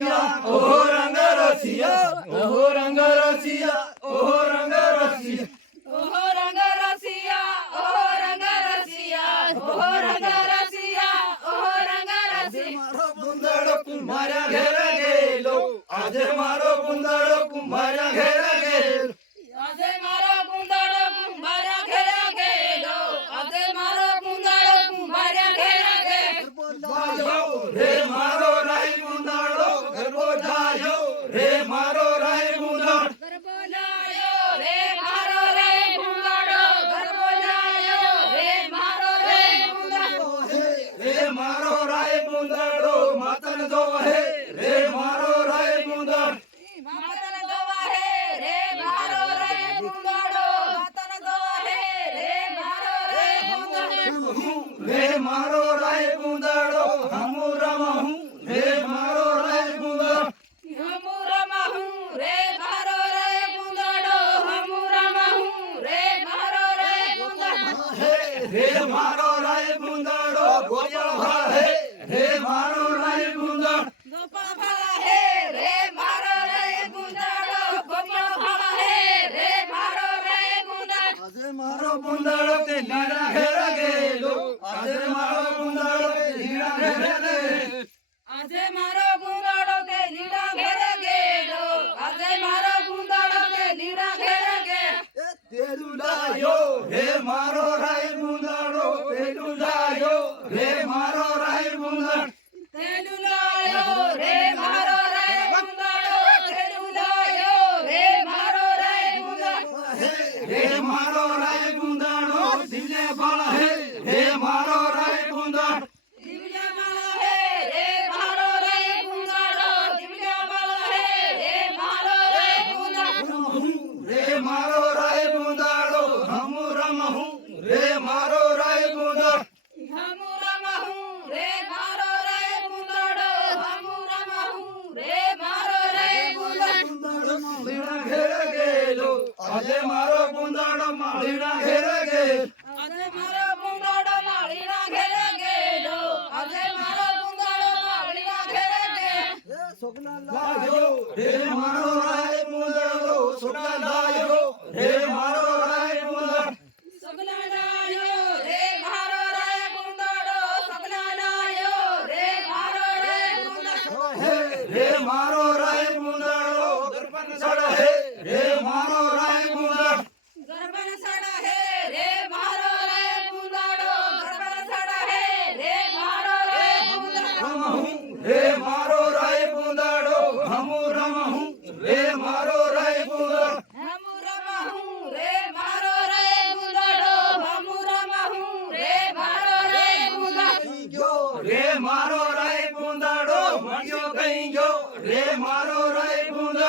ઓહો રંગ રસિયા, ઓહો રંગ રસિયા, ઓહો રંગ રસિયા. ઓહો રંગ રસિયા, ઓહો રંગ રસિયા, ઓહો રંગ રસિયા, ઓહો રંગ રસિયા. મારો ગુંદડો કુંભારા ઘેર ગયેલો, આજે મારો ગુંદડો કુંભારા ઘેર ગયેલો. આજે મારો ગુંદડો કુંભારા ઘેરે ગયેલો, આજે મારો ગુંદડો કુંભારા ઘેરે ગયેલો. જાયો રે મારો રાય ગુંદડો, ગરબો જાયો રે મારો રાય ગુંદડો. ગરબો લાયો રે મારો રે ગુંદડો, ગરબો લાયો રે મારો રે ગુંદડો. રે મારો રાય ગુંદડો, માતન દોહે રે મારો રાય ગુંદડો. માતન દોવાહે રે મારો રે ગુંદડો, માતન દોવાહે રે મારો રે ગુંદડો. રે મારો રાય ગુંદડો, હમુ રમહું રે મારો રાય ગુંદડો. હમુ રમહું રે મારો રે ગુંદડો, હમુ રમહું રે મારો રે ગુંદડો. રે મારો રાય ગુંદડો, ગોપાળ ભાળે રે મારો રાય ગુંદડો. ગોપાળ ભાળે રે મારો રે ગુંદડો, ગોપાળ ભાળે રે મારો રે ગુંદડો. આજે મારો ગુંદડો તે લીલા ઘેર ગયેલો, આજે મારો ગુંદડો તે લીલા ઘેર ગયેલો. આજે મારો ગુંદડો તે લીલા ઘેરે ગયેલો, આજે મારો ગુંદડો તે લીલા ઘેરે ગયેલો. તેલું લાયો રે મારો રાય ગુંદડો, તેલું લાયો રે મારો રાય ગુંદડો. તેલું લાયો રે મારો રે ગુંદડો, તેલું લાયો રે મારો રે ગુંદડો. રે મારો રાય ગુંદડો, દિલે ભાળે રે મારો રાય ગુંદડો. દિવ્યા માળા હે રે મારો રે ગુંદડો, દિવ્યા માળા હે રે મારો રે ગુંદડો. રે મારો રાય ગુંદડો, હમુ રમહું રે મારો રાય ગુંદડો. હમુ રમહું રે મારો રે ગુંદડો, હમુ રમહું રે મારો રે ગુંદડો. માળીના ઘેર ગયેલો, આજે મારો ગુંદડો માળીના ઘેર ગયેલો. આજે મારો ગુંદડો માળીના ઘેરે ગયેલો, આજે મારો ગુંદડો માળીના ઘેરે ગયેલો. લાયો રે મારો રાય ગુંદડો, સોના લાયો રે મારો રાય ગુંદડો. સગલા લાયો રે મારો રે ગુંદડો, સગલા લાયો રે મારો રે ગુંદડો. રે મારો રાય ગુંદડો, ગરબન સડહે રે મારો રાય ગુંદડો. ગરબન સડા હે રે મારો રે ગુંદડો, ગરબન સડા હે રે મારો રે ગુંદડો. રમહું રે મારો રાય ગુંદડો, હમુ રમહું રે મારો રાય ગુંદડો. હમુ રમહું રે મારો રે ગુંદડો, હમુ રમહું રે મારો રે ગુંદડો. રે મારો રાય ગુંદડો, મળ્યો કઈ ગયો રે મારો રાય ગુંદડો.